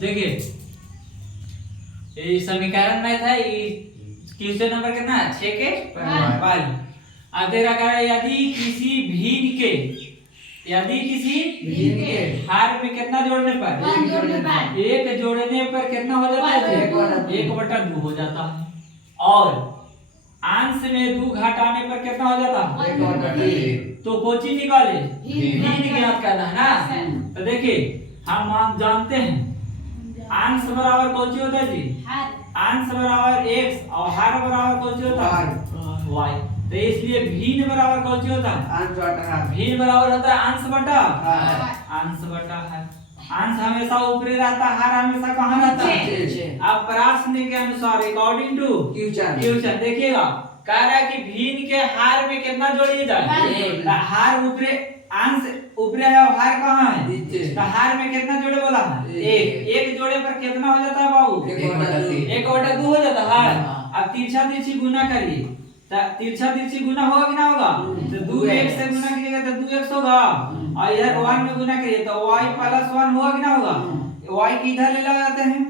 देखिए ये समीकरण में था, ये क्वेश्चन नंबर कितना 6 के 5। अब दे रखा है यदि किसी भिन्न के हार में कितना जोड़ने पर एक जोड़ने पर कितना हो जाता है 1/2 हो जाता है, और अंश में 2 घटाने पर कितना हो जाता है तो कोची निकाले भिन्न ज्ञात करना है ना। तो देखिए हम जानते हैं अंश बराबर कोची होता है जी, अंश बराबर x और हर बराबर कोची होता है y। तो इसलिए भिन्न बराबर कौन सी होता है भिन्न बराबर होता है अंश बटा हर। अंश हमेशा ऊपरी रहता है, हर हमेशा कहाँ रहता है। अब प्रश्न के अनुसार अकॉर्डिंग टू क्वेश्चन देखिएगा कह रहा है कि भिन्न के हार में कितना जोड़िए जाए, हार ऊपरी अंश ऊपरी है और हार कहाँ है, तो हार में कितना जोड़े बोला है एक जोड़े पर कितना हो जाता है बाबू 1/2 हो जाता है। अब तिरछा तिरछी गुना करिए, तिरछा तिरछी गुना होगा कि ना होगा, तो 2x से गुना कीजिएगा तो 2x होगा, और इधर 1 में गुना करिए तो y + 1 होगा कि ना होगा। y की इधर ले लगाते हैं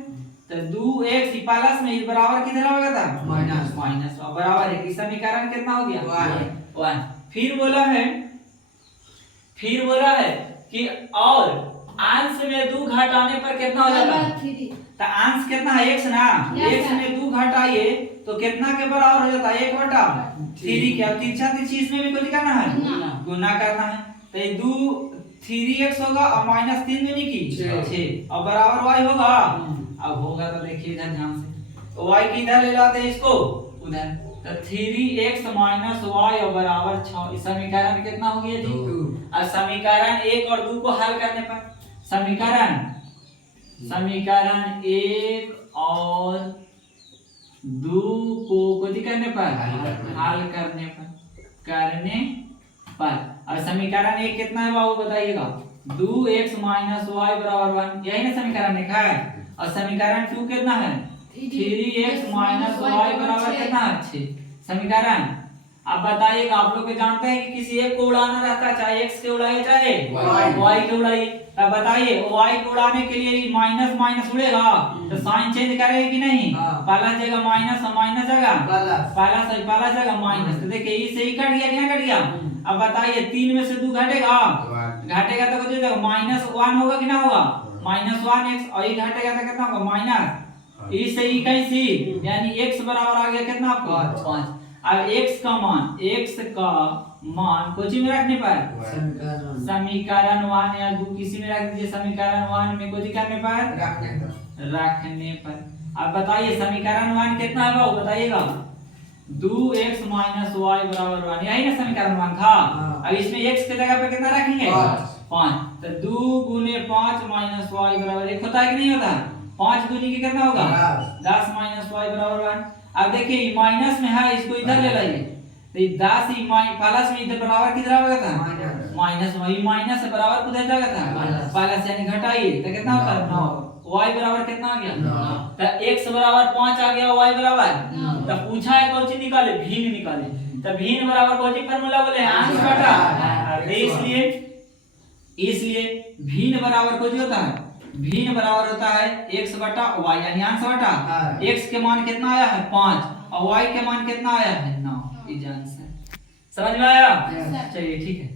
तो 2x प्लस में बराबर किधर होगा था माइनस बराबर है। समीकरण कितना हो गया 1। फिर बोला है कि और अंश में 2 घटाने पर कितना हो जाता है, तो अंश कितना है x ना, x में 2 घटाइए तो कितना के बराबर हो जाता है 1/3 के। अब तिरछा तिरछी इसमें भी कुछ करना है गुना करना है, तो ये 3x होगा और -3 में की 6 और बराबर y होगा। अब होगा तो देखिए इधर ध्यान से, तो y की इधर ले लाते हैं इसको उधर, तो 3x - y और बराबर 6। इस समीकरण कितना हो गया जी। अब समीकरण 1 और 2 को हल करने पर समीकरण 1 और 2 को कोई करने पर हल करने पर और समीकरण 1 कितना है बाबू बताइएगा 2x - y बराबर 1, यही ना समीकरण 1 है। और समीकरण 2 कितना है 3x - y बराबर कितना है 6 समीकरण। अब बताइएगा आप लोग जानते हैं कि किसी एक को उड़ाना रहता है, चाहे x के उड़ाइए चाहे y के उड़ाइए। अब बताइए y को उड़ाने के लिए माइनस माइनस उड़ेगा तो साइन चेंज करेगा कि नहीं, पहला जगह माइनस और माइनस जगह पहला जगह माइनस। तो देखिए इससे ही कट गया, क्या कट गया। अब बताइए 3 में से 2 घटेगा तो कुछ -1 होगा कि ना होगा, -1x, और ये घटेगा तो कितना होगा माइनस इससे ही कैसी, यानी x बराबर आ गया कितना आपको 5। अब x का मान कुछ में रखने पर समीकरण 1 या 2 किसी में रख दीजिए, समीकरण 1 में कुछ करने पर रखने पर। अब बताइए समीकरण 1 कितना है बाबू बताइएगा 2x - y बराबर 1, यही ना समीकरण 1 था। अब इसमें x के जगह पे कितना रखेंगे 5, तो 2 × 5 - y बराबर 1 होता है कि नहीं होता। 5 दूनी के कितना होगा 10 - y बराबर 1। अब देखिए माइनस में है, इसको इधर ले लाइए तो 10 ही प्लस में इधर बराबर किधर आएगा था माइनस, वही माइनस से बराबर किधर जाएगा था प्लस, यानी घटाइए तो कितना होता है 9। y बराबर कितना आ गया 9, तो x बराबर 5 आ गया, y बराबर तो पूछा है कौन सी निकाले भिन्न निकाले, तो भिन्न बराबर कौन सी फार्मूला बोले अंश बटा। इसलिए भिन्न बराबर कौन सी होता है, भिन्न बराबर होता है x बटा y, यानी अंश बटा x के मान कितना आया है 5 और y के मान कितना आया है 9। समझ में आया, चलिए ठीक है।